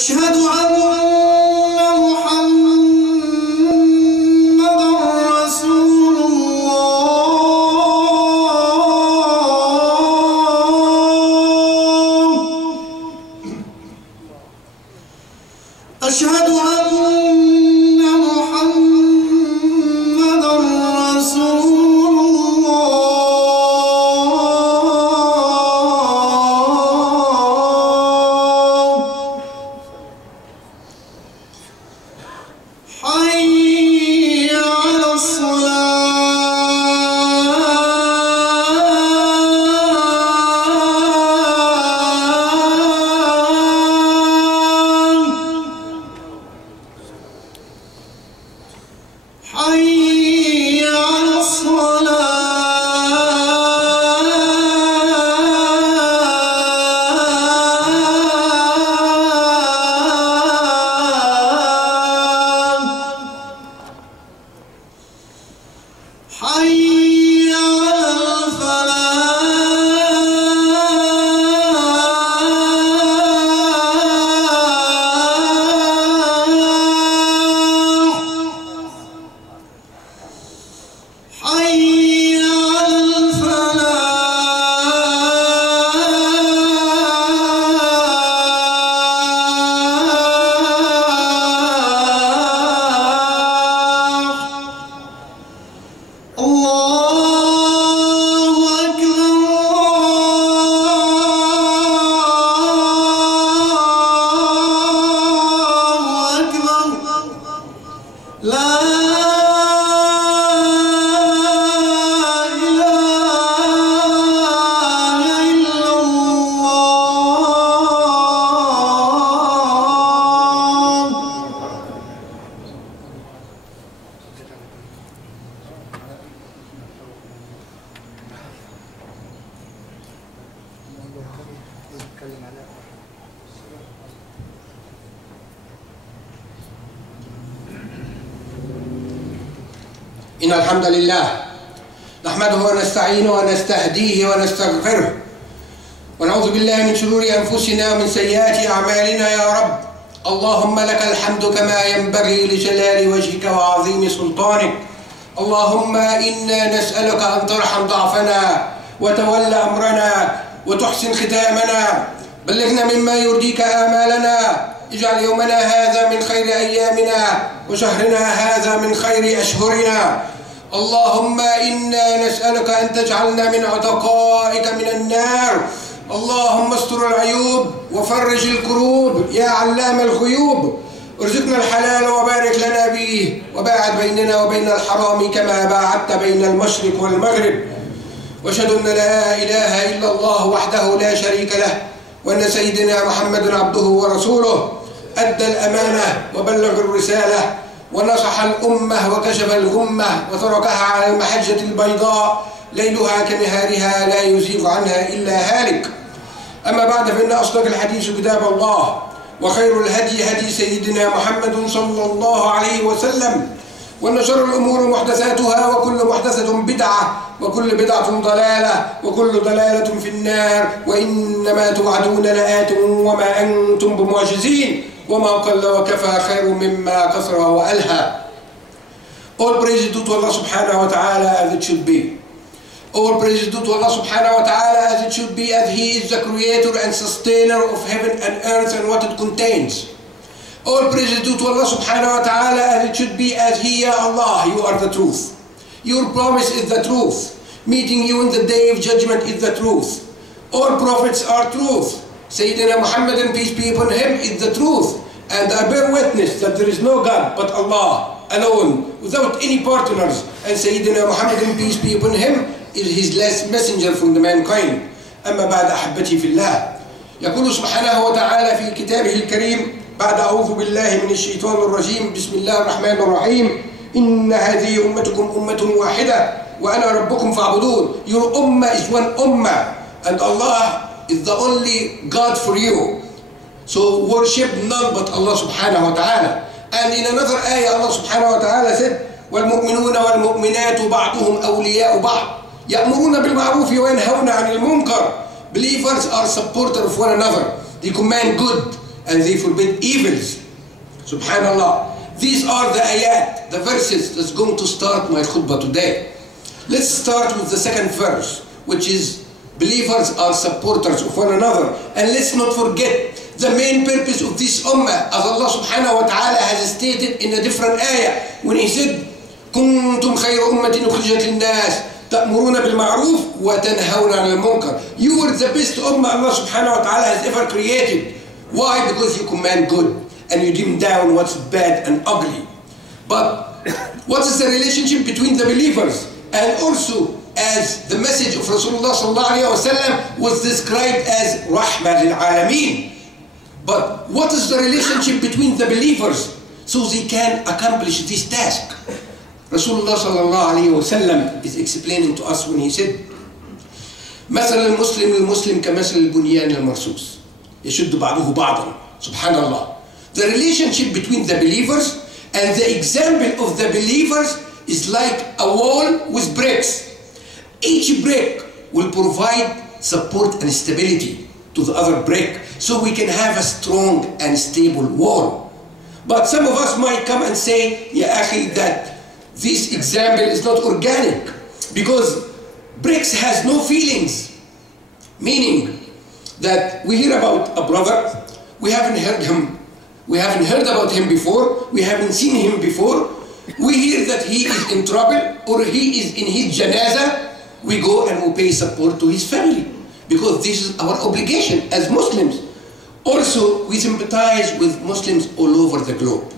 أشهد أن محمدا رسول الله. أشهد أن محمدا رسول الله. حي على الصلاة. حي على الصلاة. حي على الفلاح. حي على الفلاح. الله أكبر. الله أكبر. لا إله إلا الله. إن الحمد لله نحمده ونستعينه ونستهديه ونستغفره ونعوذ بالله من شرور أنفسنا ومن سيئات أعمالنا يا رب. اللهم لك الحمد كما ينبغي لجلال وجهك وعظيم سلطانك. اللهم إنا نسألك أن ترحم ضعفنا وتولى أمرنا وتحسن ختامنا. بلغنا مما يرضيك آمالنا. اجعل يومنا هذا من خير أيامنا وشهرنا هذا من خير أشهرنا. اللهم إنا نسألك أن تجعلنا من عتقائك من النار. اللهم استر العيوب وفرج الكروب يا علام الغيوب. ارزقنا الحلال وبارك لنا به وباعد بيننا وبين الحرام كما باعدت بين المشرق والمغرب. واشهد أن لا إله إلا الله وحده لا شريك له وأن سيدنا محمد عبده ورسوله أدى الأمانة وبلغ الرسالة ونصح الأمة وكشف الغمة وتركها على المحجة البيضاء ليلها كنهارها لا يزيغ عنها إلا هالك. أما بعد فإن أصدق الحديث كتاب الله وخير الهدي هدي سيدنا محمد صلى الله عليه وسلم وأن شر الأمور محدثاتها وكل محدثة بدعة وكل بدعة ضلالة وكل ضلالة في النار. وإنما توعدون لآت وما أنتم بمعجزين وما قل وكفى خير مما كثر وألهى. All praise is due to Allah subhanahu wa ta'ala as it should be. All praise is due to Allah subhanahu wa ta'ala as it should be, as He is the creator and sustainer of heaven and earth and what it contains. All praise is due to Allah subhanahu wa ta'ala as it should be, as He, Ya Allah, you are the truth. Your promise is the truth. Meeting you in the day of judgment is the truth. All prophets are truth. Sayyidina Muhammad and peace be upon him is the truth. And I bear witness that there is no God but Allah alone, without any partners. And Sayyidina Muhammad and peace be upon him is his last messenger from the mankind. أما بعد أحبتي في الله، يقول سبحانه وتعالى في كتابه الكريم بعد أعوذ بالله من الشيطان الرجيم بسم الله الرحمن الرحيم إن هذه أمتكم أمة واحدة وأنا ربكم فاعبدون. Your ummah is one ummah and Allah is the only God for you. So worship none but Allah subhanahu wa ta'ala. And in another ayah Allah subhanahu wa ta'ala said والمؤمنون والمؤمنات بعضهم أولياء بعض يأمرون بالمعروف وينهون عن المنكر. Believers are supporters of one another. They command good and they forbid evils. Subhanallah. These are the ayat, the verses that's going to start my khutbah today. Let's start with the second verse, which is believers are supporters of one another. And let's not forget the main purpose of this ummah, as Allah subhanahu wa ta'ala has stated in a different ayah, when He said, كنتم خير أمة أخرجت للناس تأمرون بالمعروف وتنهون عن المنكر. You are the best ummah Allah subhanahu wa ta'ala has ever created. Why? Because you command good and you dim down what's bad and ugly. But what is the relationship between the believers? And also, as the message of Rasulullah sallallahu alaihi wasallam was described as rahmah lil alameen. But what is the relationship between the believers so they can accomplish this task? Rasulullah sallallahu alaihi wasallam is explaining to us when he said, مثل المسلم للمسلم كمثل البنيان المرصوص يشد بعضه بعضا. Subhanallah. The relationship between the believers and the example of the believers is like a wall with bricks. Each brick will provide support and stability to the other brick so we can have a strong and stable wall. But some of us might come and say, Ya akhi, that this example is not organic because bricks has no feelings. Meaning that we hear about a brother, we haven't heard about him before, we haven't seen him before. We hear that he is in trouble or he is in his janazah. We go and we pay support to his family because this is our obligation as Muslims. Also, we sympathize with Muslims all over the globe.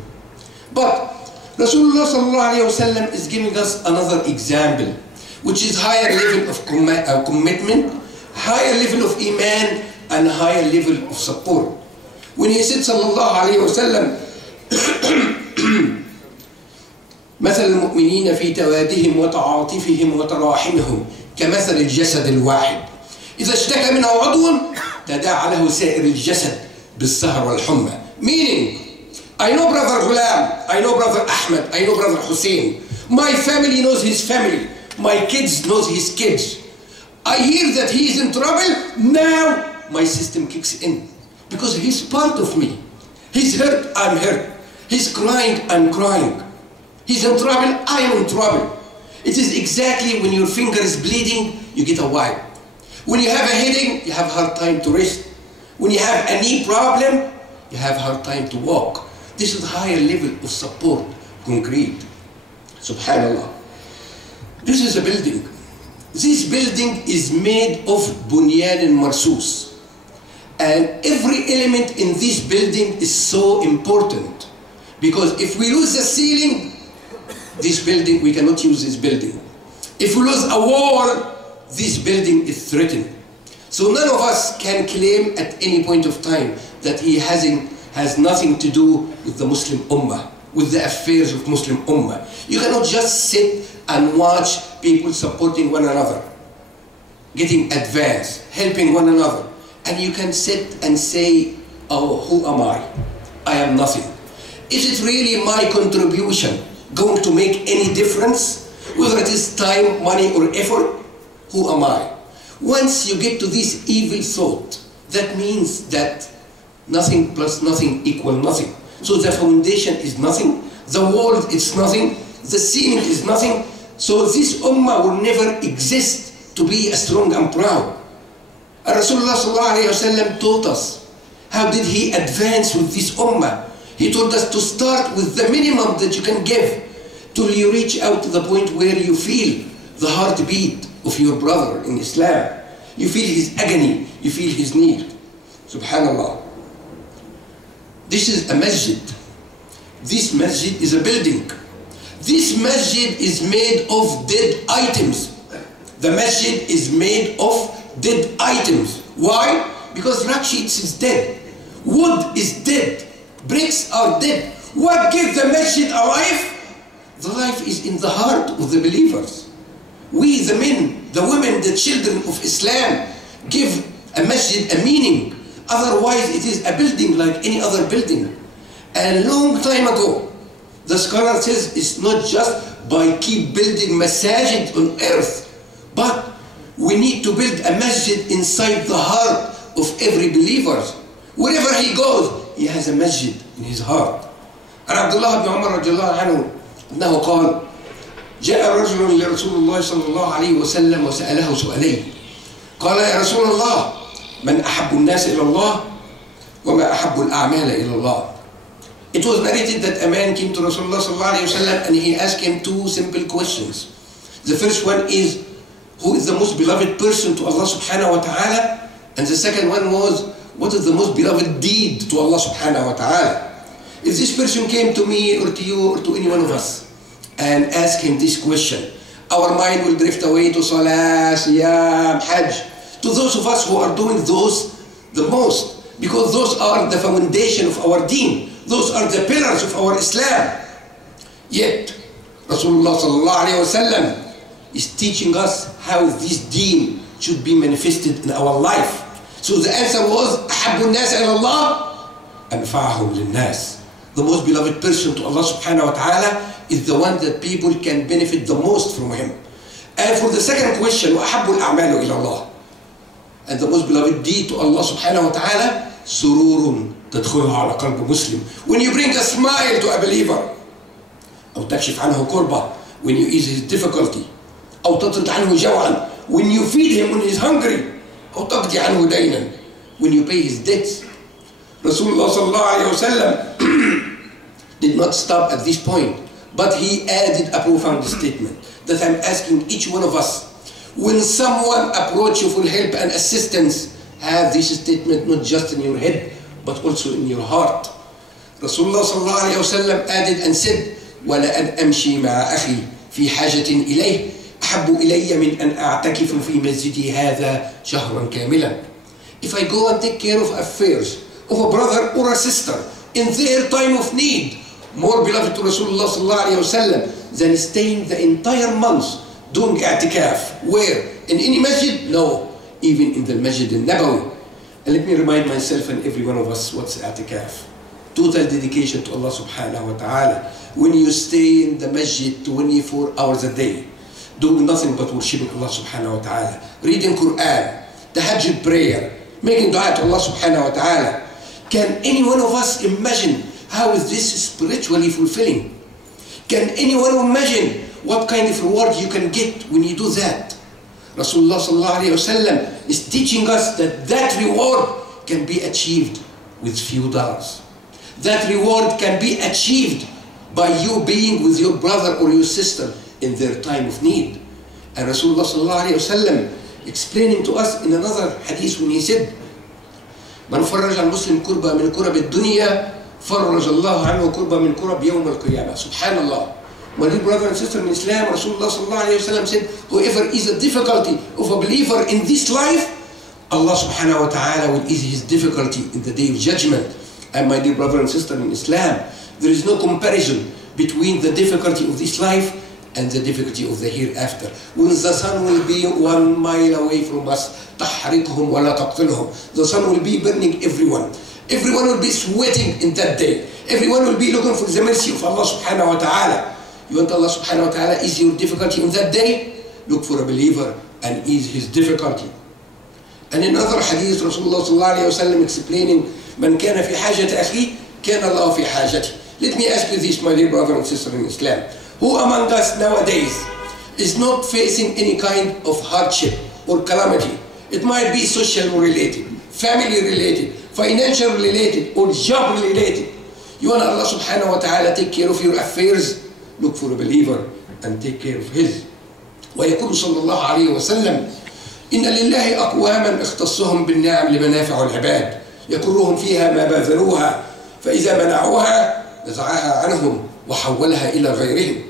But Rasulullah sallallahu alaihi wasallam is giving us another example, which is higher level of commitment, higher level of iman, and higher level of support. When he said sallallahu alaihi wasallam, مثل المؤمنين في توادهم وتعاطفهم وتراحمهم كمثل الجسد الواحد إذا اشتكى منه عضو تداعى له سائر الجسد بالسهر والحمى. Meaning, I know brother Ghulam, I know brother Ahmed, I know brother Hussein. My family knows his family. My kids knows his kids. I hear that he is in trouble. Now my system kicks in because he's part of me. He's hurt, I'm hurt. He's crying, I'm crying. He's in trouble, I am in trouble. It is exactly when your finger is bleeding, you get a wipe. When you have a headache, you have a hard time to rest. When you have a knee problem, you have a hard time to walk. This is higher level of support, concrete. Subhanallah. This is a building. This building is made of bunyan and marsus. And every element in this building is so important. Because if we lose the ceiling, this building, we cannot use this building. If we lose a wall, this building is threatened. So none of us can claim at any point of time that he has nothing to do with the Muslim Ummah, with the affairs of Muslim Ummah. You cannot just sit and watch people supporting one another, getting advanced, helping one another. And you can sit and say, oh, who am I? I am nothing. Is it really my contribution going to make any difference? Whether it is time, money, or effort, who am I? Once you get to this evil thought, that means that nothing plus nothing equal nothing. So the foundation is nothing, the wall is nothing, the ceiling is nothing. So this ummah will never exist to be strong and proud. And Rasulullah sallallahu alayhi wasallam taught us, how did he advance with this ummah? He told us to start with the minimum that you can give till you reach out to the point where you feel the heartbeat of your brother in Islam. You feel his agony, you feel his need. Subhanallah. This is a masjid. This masjid is a building. This masjid is made of dead items. The masjid is made of dead items. Why? Because rock sheets is dead. Wood is dead. Bricks are dead. What gives the masjid a life? The life is in the heart of the believers. We, the men, the women, the children of Islam, give a masjid a meaning. Otherwise, it is a building like any other building. And long time ago, the scholar says it's not just by keep building masajid on earth, but we need to build a masjid inside the heart of every believer. Wherever he goes, he has a masjid in his heart. عن عبد الله بن عمر رضي الله عنه أنه قال جاء رجل لرسول الله صلى الله عليه وسلم وسأله سؤالين. قال يا رسول الله من أحب الناس إلى الله وما أحب الأعمال إلى الله. It was narrated that a man came to Rasulullah sallallahu alayhi wa sallam and he asked him two simple questions. The first one is, who is the most beloved person to Allah subhanahu wa ta'ala? And the second one was, what is the most beloved deed to Allah subhanahu wa ta'ala? If this person came to me or to you or to any one of us and asked him this question, our mind will drift away to Salah, Siyam, Hajj, to those of us who are doing those the most, because those are the foundation of our deen. Those are the pillars of our Islam. Yet, Rasulullah sallallahu alayhi wa sallam is teaching us how this deen should be manifested in our life. So the answer was, أحب الناس إلى الله أنفعهم للناس. The most beloved person to Allah subhanahu wa ta'ala is the one that people can benefit the most from him. And for the second question, وأحب الأعمال إلى الله. And the most beloved deed to Allah subhanahu wa ta'ala, سرور تدخلها على قلب مسلم. When you bring a smile to a believer, أو تكشف عنه كربة, when you ease his difficulty, أو تطرد عنه جوعا, when you feed him when he's hungry, أو تقضي عنه دينا, when you pay his debts. Rasulullah sallallahu alayhi wa sallam did not stop at this point, but he added a profound statement that I'm asking each one of us, when someone approaches you for help and assistance, have this statement not just in your head, but also in your heart. Rasulullah sallallahu alayhi wa sallam added and said, وَلَأَنْ أَمْشِي مَعَ أَخِي فِي حَاجَةٍ إِلَيْهِ أَحَبُّ إِلَيَّ مِنْ أَنْ أَعْتَكِفُ فِي مَسْجِدِي هَذَا شَهْرًا كَامِلًا. If I go and take care of affairs of a brother or a sister in their time of need, more beloved to Rasulullah sallallahu alayhi wa sallam than staying the entire month doing i'tikaf. Where? In any masjid? No. Even in the Masjid al-Nabawi. And let me remind myself and every one of us what's i'tikaf. Total dedication to Allah subhanahu wa ta'ala. When you stay in the masjid 24 hours a day, doing nothing but worshiping Allah subhanahu wa ta'ala, reading Quran, tahajjud prayer, making dua to Allah subhanahu wa ta'ala. Can any one of us imagine how is this spiritually fulfilling? Can anyone imagine what kind of reward you can get when you do that? Rasulullah sallallahu alayhi wa sallam is teaching us that that reward can be achieved with few dollars. That reward can be achieved by you being with your brother or your sister in their time of need. And Rasulullah sallallahu alayhi wa sallam explaining to us in another hadith when he said, من فرج المسلم كربة من كرب الدنيا فرج الله عنه كربة من كرب يوم القيامة. Subhanallah. My dear brother and sister in Islam, Rasulullah sallallahu alayhi wa sallam said, whoever is a difficulty of a believer in this life, Allah subhanahu wa ta'ala will ease his difficulty in the day of judgment. And my dear brother and sister in Islam, there is no comparison between the difficulty of this life and the difficulty of the hereafter. When the sun will be 1 mile away from us, تحرقهم ولا تقتلهم. The sun will be burning everyone. Everyone will be sweating in that day. Everyone will be looking for the mercy of Allah subhanahu wa ta'ala. You want Allah subhanahu wa ta'ala ease your difficulty in that day? Look for a believer and ease his difficulty. And in another hadith, Rasulullah sallallahu alayhi wa sallam explaining, من كان في حاجة أخيه كان الله في حاجته. Let me ask you this, my dear brother and sister in Islam. Who among us nowadays is not facing any kind of hardship or calamity? It might be social related, family related, financial related, or job related. You want Allah subhanahu wa ta'ala take care of your affairs? Look for a believer and take care of his. ويقول صلى الله عليه وسلم إن لله أقواما اختصهم بالنعم لمنافع العباد يكرهم فيها ما بذلوها فإذا منعوها نزعها عنهم وحولها إلى غيرهم.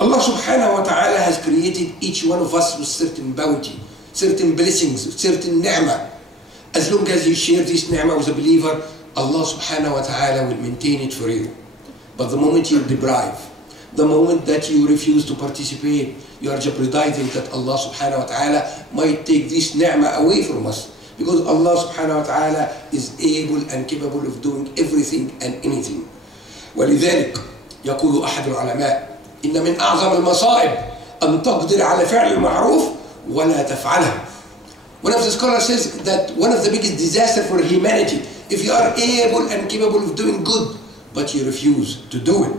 Allah subhanahu wa ta'ala has created each one of us with certain bounty, certain blessings, certain ni'mah. As long as you share this ni'mah with a believer, Allah subhanahu wa ta'ala will maintain it for you. But the moment you deprive, the moment that you refuse to participate, you are jeopardizing that Allah subhanahu wa ta'ala might take this ni'mah away from us. Because Allah subhanahu wa ta'ala is able and capable of doing everything and anything. ولذلك يقول أحد العلماء إن من أعظم المصائب أن تقدر على فعل المعروف ولا تفعله. One of the scholars says that one of the biggest disasters for humanity if you are able and capable of doing good but you refuse to do it.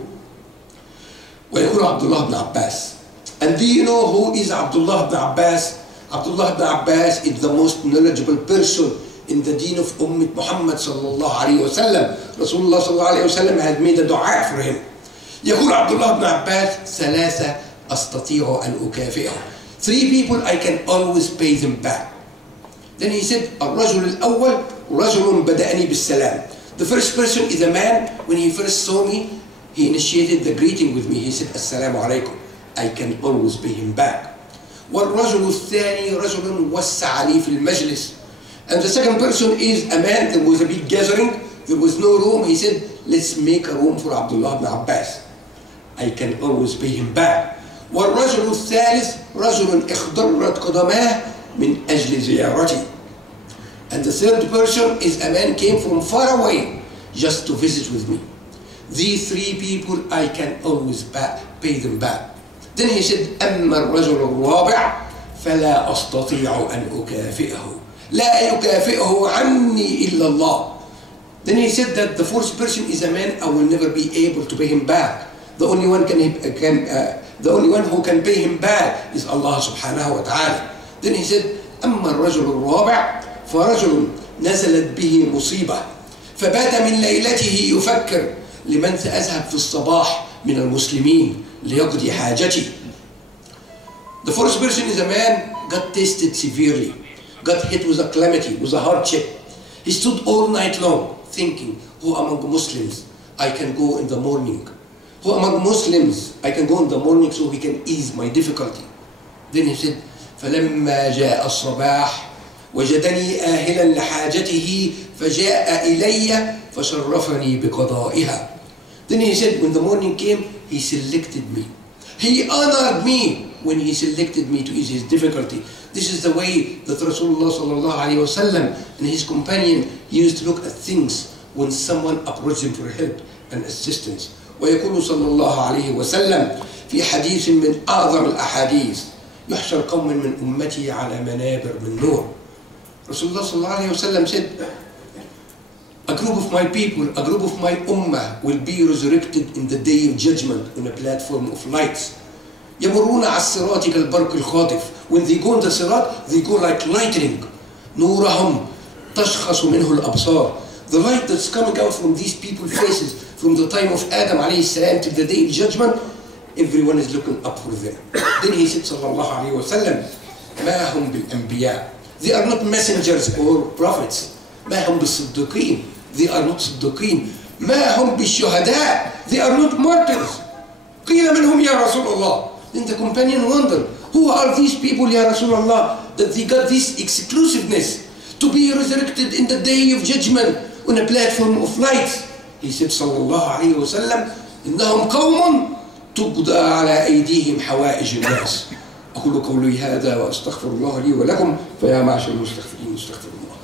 ويقول عبد الله بن عباس. And do you know who is Abdullah ibn Abbas? Abdullah ibn Abbas is the most knowledgeable person in the deen of Ummah Muhammad sallallahu alayhi wa sallam. Rasulullah sallallahu alayhi wa sallam had made a dua for him. يقول عبد الله بن عباس ثلاثة أستطيع أن أكافئه. 3 people I can always pay them back. Then he said الرجل الأول رجل بدأني بالسلام. The first person is a man. When he first saw me, he initiated the greeting with me. He said السلام عليكم. I can always pay him back. والرجل الثاني رجل وسع لي في المجلس. And the second person is a man. There was a big gathering. There was no room. He said, let's make a room for Abdullah ibn Abbas. I can always pay him back. والرجل الثالث رجل اخضرت قدماه من أجل زيارتي. And the third person is a man came from far away just to visit with me. These 3 people I can always pay them back. Then he said أما الرجل الرابع فلا أستطيع أن أكافئه. لا يكافئه عني إلا الله. Then he said that the 4th person is a man I will never be able to pay him back. The only one who can pay him back is Allah subhanahu wa ta'ala. Then he said أما الرجل الرابع فرجل نزلت به مصيبة فبات من ليلته يفكر لمن سأذهب في الصباح من المسلمين ليقضي حاجتي. The 4th person is a man got tested severely, got hit with a calamity, with a hardship. He stood all night long thinking, who among Muslims I can go in the morning? Who among Muslims I can go in the morning so he can ease my difficulty? Then he said, فلما جاء الصباح وجدني آهلا لحاجته فجاء إلي فشرفني بقضائها. Then he said, when the morning came, he selected me. He honored me when he selected me to ease his difficulty. This is the way that Rasulullah sallallahu alayhi wa sallam and his companion used to look at things when someone approached him for help and assistance. ويقول صلى الله عليه وسلم في حديث من أعظم الأحاديث يحشر قوم من أمتي على منابر من نور. Rasulullah sallallahu alayhi wa sallam said, a group of my people, a group of my ummah will be resurrected in the day of judgment on a platform of lights. يمرون على الصراط كالبرق الخاطف. When they go on the sirat, they go like lightning. نورهم تشخص منه الأبصار. The light that's coming out from these people's faces from the time of Adam alayhi salam to the day of judgment, everyone is looking up for them. Then he said sallallahu alayhi wa sallam, ما هم بالأنبياء. They are not messengers or prophets. ما هم بالصديقين. They are not صديقين. ما هم بالشهداء. They are not martyrs. قيل منهم يا رسول الله. Then the companion wondered, who are these people يا رسول الله that they got this exclusiveness to be resurrected in the day of judgment on a platform of light? He said صلى الله عليه وسلم إنهم قوم تقضى على أيديهم حوائج الناس. أقول قولي هذا وأستغفر الله لي ولكم فيا معشر المستغفرين استغفروا الله.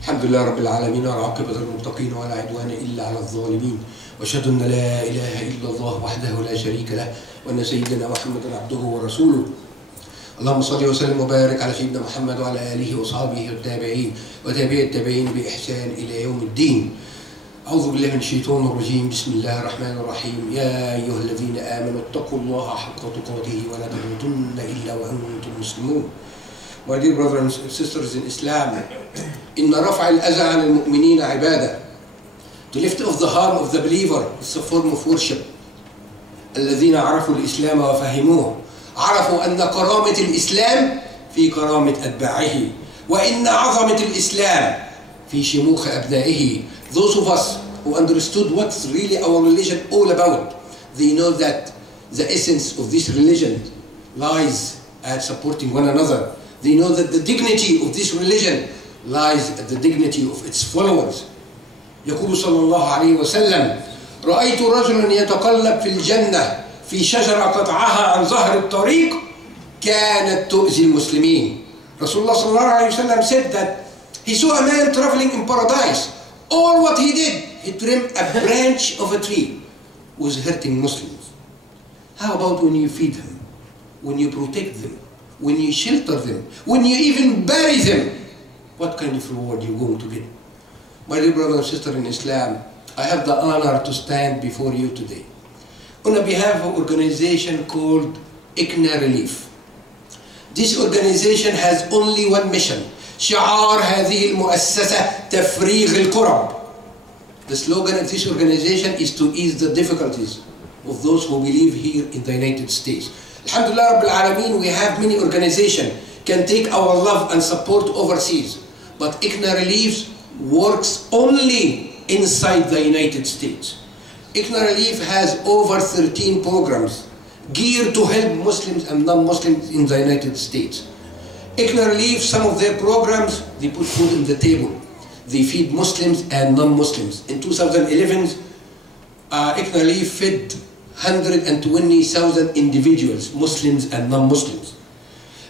الحمد لله رب العالمين والعاقبة للمتقين ولا عدوان إلا على الظالمين وأشهد أن لا إله إلا الله وحده لا شريك له وأن سيدنا محمدا عبده ورسوله. اللهم صل وسلم وبارك على سيدنا محمد وعلى آله وصحبه والتابعين وتابعي التابعين بإحسان إلى يوم الدين. أعوذ بالله من الشيطان الرجيم. بسم الله الرحمن الرحيم. يا أيها الذين آمنوا اتقوا الله حق تقاته ولا تموتن إلا وأنتم مسلمون. My dear brothers and sisters in Islam, إن رفع الأذى عن المؤمنين عبادة. To lift off the harm of the believer is a form of worship. الذين عرفوا الإسلام وفهموه عرفوا أن كرامة الإسلام في كرامة أتباعه وإن عظمة الإسلام في شموخ أبنائه. Those of us who understood what's really our religion all about, they know that the essence of this religion lies at supporting one another. They know that the dignity of this religion lies at the dignity of its followers. يقول صلى الله عليه وسلم رأيت رجلا يتقلب في الجنة في شجرة قطعها عن ظهر الطريق كانت تؤذي المسلمين. Rasulullah sallallahu alayhi wa sallam said that he saw a man traveling in paradise. All what he did, he trimmed a branch of a tree, was hurting Muslims. How about when you feed them, when you protect them, when you shelter them, when you even bury them? What kind of reward you going to get? My dear brother and sister in Islam, I have the honor to stand before you today on behalf of an organization called ICNA Relief. This organization has only one mission. شعار هذه المؤسسة تفريغ الكرب. The slogan of this organization is to ease the difficulties of those who believe here in the United States. Alhamdulillah Rabbil Alameen, we have many organizations can take our love and support overseas. But ICNA Relief works only inside the United States. ICNA Relief has over 13 programs geared to help Muslims and non-Muslims in the United States. ICNA Relief, some of their programs, they put food on the table. They feed Muslims and non-Muslims. In 2011, ICNA Relief fed 120,000 individuals, Muslims and non-Muslims.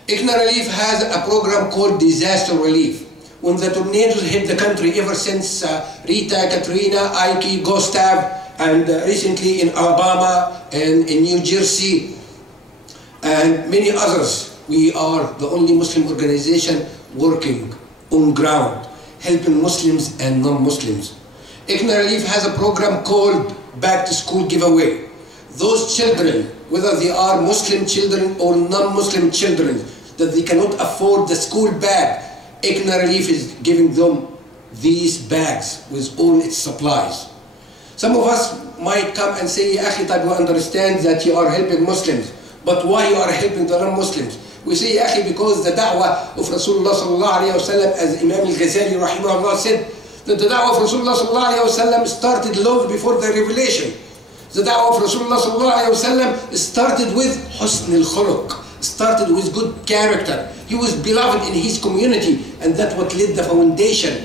ICNA Relief has a program called Disaster Relief. When the tornadoes hit the country, ever since Rita, Katrina, Ike, Gustav, and recently in Alabama and in New Jersey, and many others, we are the only Muslim organization working on ground, helping Muslims and non-Muslims. ICNA Relief has a program called Back to School Giveaway. Those children, whether they are Muslim children or non-Muslim children, that they cannot afford the school bag, ICNA Relief is giving them these bags with all its supplies. Some of us might come and say, Ya Akhi, we understand that you are helping Muslims, but why you are helping the non-Muslims? We say, Ya Akhi, because the da'wah of Rasulullah sallallahu alayhi wa sallam, as Imam al-Ghazali rahimahullah said, that the da'wah of Rasulullah sallallahu alayhi wa sallam started long before the revelation. The da'wah of Rasulullah sallallahu alayhi wa sallam started with husn al-khuluq, started with good character. He was beloved in his community, and that's what laid the foundation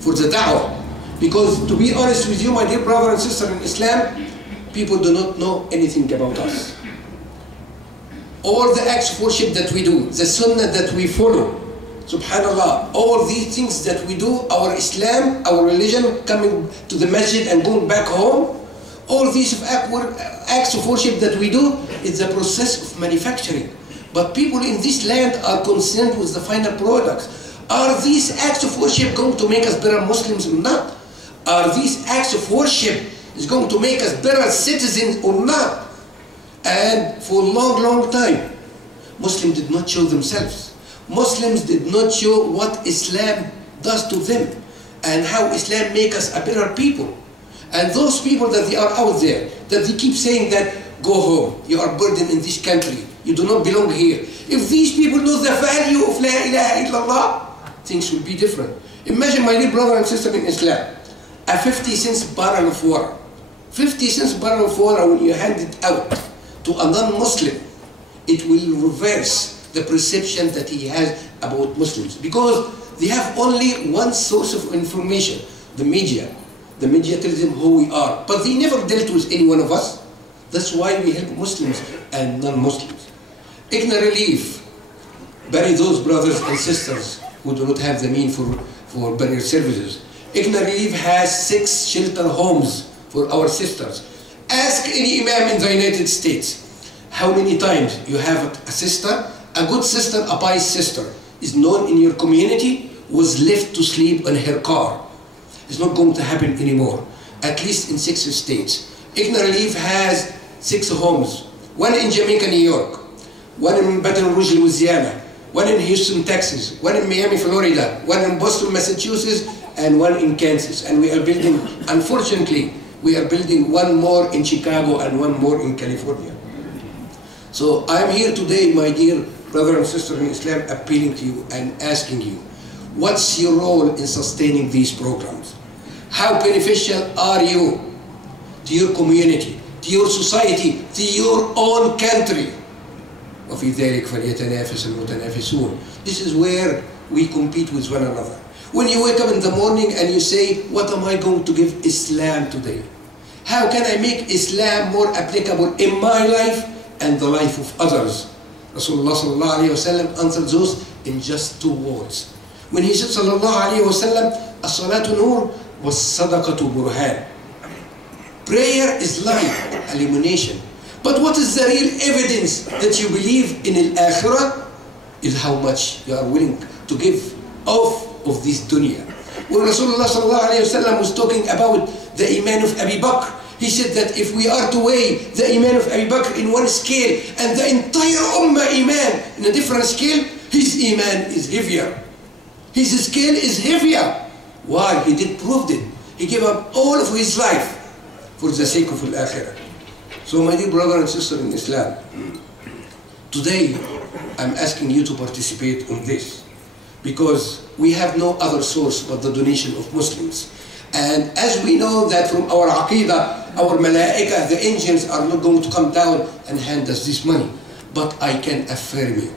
for the da'wah. Because to be honest with you, my dear brother and sister in Islam, people do not know anything about us. All the acts of worship that we do, the sunnah that we follow, subhanallah, all these things that we do, our Islam, our religion, coming to the masjid and going back home, all these acts of worship that we do is the process of manufacturing. But people in this land are concerned with the final products. Are these acts of worship going to make us better Muslims or not? Are these acts of worship is going to make us better citizens or not? And for a long, long time, Muslims did not show themselves. Muslims did not show what Islam does to them and how Islam makes us a better people. And those people that they are out there, that they keep saying that, go home, you are burdened in this country, you do not belong here. If these people know the value of La ilaha illallah, things will be different. Imagine, my dear brother and sister in Islam, a 50 cents barrel of water. 50 cents barrel of water, when you hand it out to a non-Muslim, it will reverse the perception that he has about Muslims. Because they have only one source of information, the media. The media tells them who we are, but they never dealt with any one of us. That's why we help Muslims and non-Muslims. ICNA Relief, bury those brothers and sisters who do not have the means for burial services. ICNA Relief has 6 shelter homes for our sisters. Ask any imam in the United States how many times you have a sister, a good sister, a pious sister, is known in your community, was left to sleep in her car. It's not going to happen anymore, at least in 6 states. ICNA Relief has 6 homes, one in Jamaica, New York, one in Baton Rouge, Louisiana, one in Houston, Texas, one in Miami, Florida, one in Boston, Massachusetts, and one in Kansas. And we are building, unfortunately, we are building one more in Chicago and one more in California. So I'm here today, my dear brother and sister in Islam, appealing to you and asking you, what's your role in sustaining these programs? How beneficial are you to your community, to your society, to your own country? وفي ذلك فليتنافس المتنافسون. This is where we compete with one another. When you wake up in the morning and you say, what am I going to give Islam today? How can I make Islam more applicable in my life and the life of others? Rasulullah sallallahu alayhi wa sallam answered those in just 2 words. When he said sallallahu alayhi wa sallam, as-salatu nur was sadaqatu burhan. Prayer is light, illumination. But what is the real evidence that you believe in al-akhirah is how much you are willing to give of this dunya. When Rasulullah sallallahu alayhi wa sallam was talking about the iman of Abu Bakr, he said that if we are to weigh the iman of Abu Bakr in one scale and the entire ummah iman in a different scale, his iman is heavier. His scale is heavier. Why? He did proved it. He gave up all of his life for the sake of al-akhirah. So my dear brother and sister in Islam, today I'm asking you to participate in this because we have no other source but the donation of Muslims. And as we know that from our aqidah, our malaika, the angels are not going to come down and hand us this money. But I can affirm you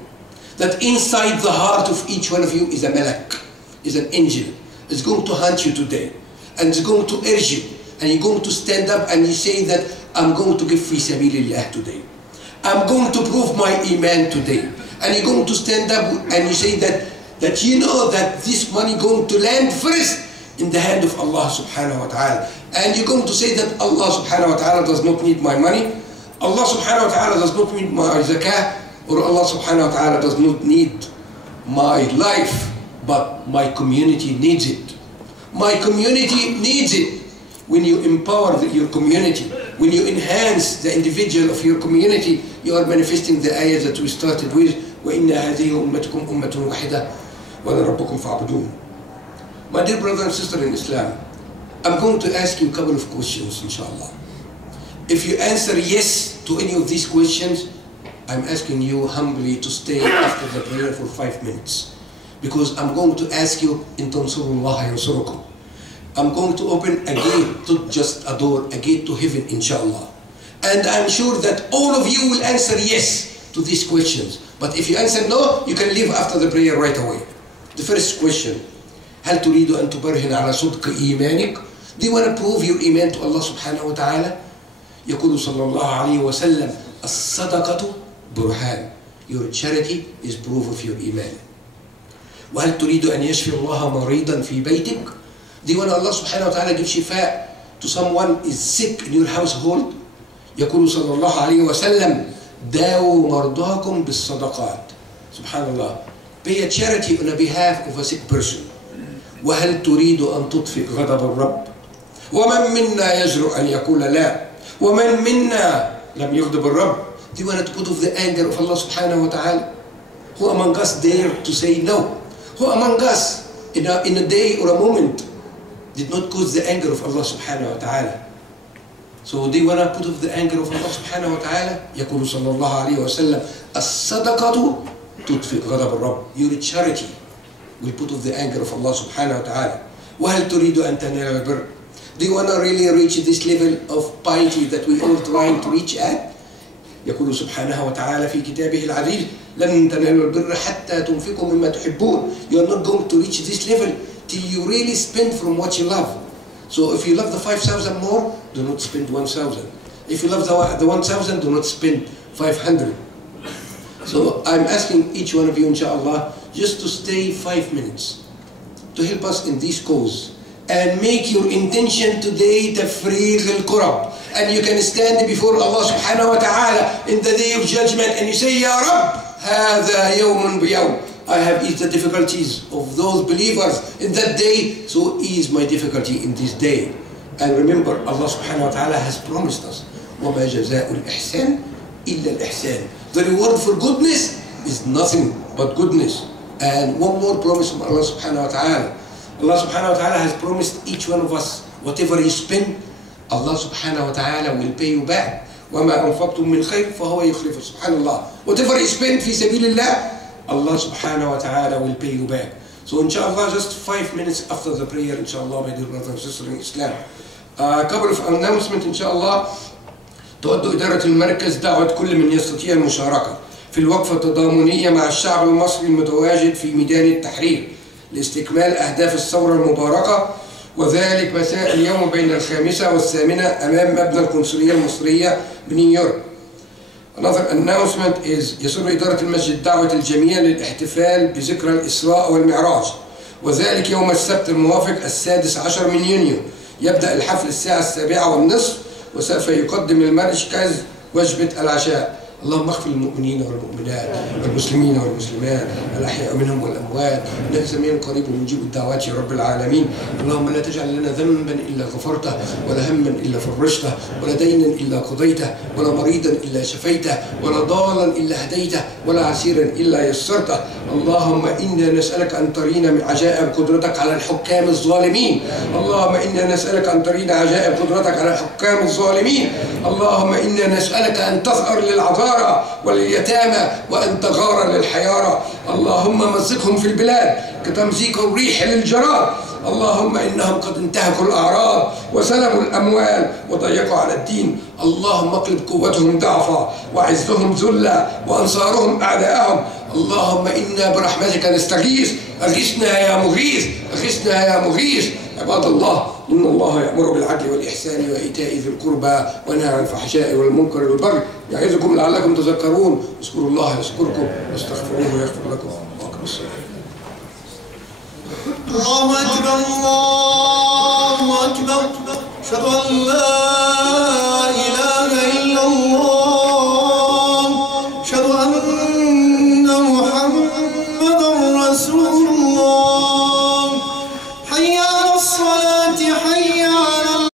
that inside the heart of each one of you is a malak, is an angel. It's going to hunt you today and it's going to urge you and you're going to stand up and you say that I'm going to give fi sabilillah today. I'm going to prove my iman today. And you're going to stand up and you say that you know that this money going to land first in the hand of Allah subhanahu wa ta'ala. And you're going to say that Allah subhanahu wa ta'ala does not need my money. Allah subhanahu wa ta'ala does not need my zakah. Or Allah subhanahu wa ta'ala does not need my life. But my community needs it. My community needs it. When you empower your community, when you enhance the individual of your community, you are manifesting the ayahs that we started with. وَإِنَّ هَذِهِ أُمَّتُكُمْ أُمَّةٌ وَاحِدَةٌ وَأَنَا رَبُّكُمْ فَاعْبُدُونِ. My dear brother and sister in Islam, I'm going to ask you a couple of questions, inshallah. If you answer yes to any of these questions, I'm asking you humbly to stay after the prayer for 5 minutes. Because I'm going to ask you, إِن تَنْصُرُوا اللَّهَ يَنْصُرُكُمْ. I'm going to open a gate, not just a door, a gate to heaven, inshallah. And I'm sure that all of you will answer yes to these questions. But if you answer no, you can leave after the prayer right away. The first question, هل تريد أن تبرهن على صدق إيمانك? Do you want to prove your iman to Allah subhanahu wa ta'ala? يقول صلى الله عليه وسلم الصدقة برهان. Your charity is proof of your iman. وهل تريد أن يشفي الله مريضا في بيتك? Do you want Allah subhanahu wa ta'ala give shifa to someone is sick in your household? يقول صلى الله عليه وسلم داووا مرضاكم بالصدقات. Subhanallah. Pay a charity on behalf of a sick person. وهل تريد أن تطفئ غضب الرب؟ ومن منا يجرؤ أن يقول لا؟ ومن منا لم يغضب الرب؟ Do you want to put off the anger of Allah subhanahu wa ta'ala? Who among us dare to say no? Who among us in a day or a moment did not cause the anger of Allah subhanahu wa ta'ala? So do you want to put off the anger of Allah subhanahu wa ta'ala? يقول صلى الله عليه وسلم الصدقة تطفئ غضب الرب. Your charity will put off the anger of Allah subhanahu wa ta'ala. وهل تريد أن تنال البر? Do you want to really reach this level of piety that we all trying to reach at? يقول سبحانه وتعالى في كتابه العزيز لن تنالوا البر حتى تنفقوا مما تحبون. You are not going to reach this level till you really spend from what you love. So if you love the 5,000 more, do not spend 1,000. If you love the 1,000, do not spend 500. So I'm asking each one of you, inshallah, just to stay 5 minutes to help us in this cause and make your intention today tafriq al-kurab. And you can stand before Allah subhanahu wa ta'ala in the day of judgment and you say, Ya Rabb, هذا يوم بيوم. I have eased the difficulties of those believers in that day, so ease my difficulty in this day. And remember, Allah subhanahu wa ta'ala has promised us, وَمَا جَزَاءُ الْإِحْسَانِ إِلَّا الْإِحْسَانِ. The reward for goodness is nothing but goodness. And one more promise from Allah subhanahu wa ta'ala. Allah subhanahu wa ta'ala has promised each one of us, whatever you spend, Allah subhanahu wa ta'ala will pay you back. وَمَا أَنْفَقْتُم مِّنْ خَيْرٍ فَهُوَ يُخْلِفُ. Subhanallah. Whatever you spend fi sabilillah, Allah subhanahu wa ta'ala will pay you back. So inshallah, just 5 minutes after the prayer, inshallah, my dear brothers and sisters in Islam. A couple of announcements, inshallah. تود إدارة المركز دعوة كل من يستطيع المشاركة في الوقفة التضامنية مع الشعب المصري المتواجد في ميدان التحرير لاستكمال أهداف الثورة المباركة، وذلك مساء اليوم بين 5 و8 أمام مبنى القنصلية المصرية بنيويورك. Another announcement is يسر إدارة المسجد دعوة الجميع للاحتفال بذكرى الإسراء والمعراج، وذلك يوم السبت الموافق 16 من يونيو. يبدأ الحفل الساعة 7:30 وسوف يقدم المركز وجبة العشاء. اللهم اغفر للمؤمنين والمؤمنات والمسلمين والمسلمات الأحياء منهم والأموات، إنك سميع قريب مجيب الدعوات يا رب العالمين. اللهم لا تجعل لنا ذنبا إلا غفرته، ولا هما إلا فرجته، ولا دينا إلا قضيته، ولا مريضا إلا شفيته، ولا ضالا إلا هديته، ولا عسيرا إلا يسرته. اللهم إنا نسألك أن ترينا من عجائب قدرتك على الحكام الظالمين. اللهم إنا نسألك أن ترينا عجائب قدرتك على الحكام الظالمين. اللهم إنا نسألك أن تثأر للعذاب ولليتامى وأن تغار للحيارى. اللهم مزقهم في البلاد كتمزيق الريح للجراد. اللهم إنهم قد انتهكوا الأعراض وسلبوا الأموال وضيقوا على الدين. اللهم اقلب قوتهم ضعفا وعزهم ذلا وأنصارهم أعداءهم. اللهم إنا برحمتك نستغيث، أغثنا يا مغيث، أغثنا يا مغيث. عباد الله، إن الله يأمر بالعدل والإحسان وإيتاء ذي القربى وينهى عن الفحشاء والمنكر والبغي يعظكم لعلكم تذكرون. اذكروا الله يذكركم واستغفروه يغفر لكم. وأقم الصلاة. الله أكبر الله أكبر. أشهد أن لا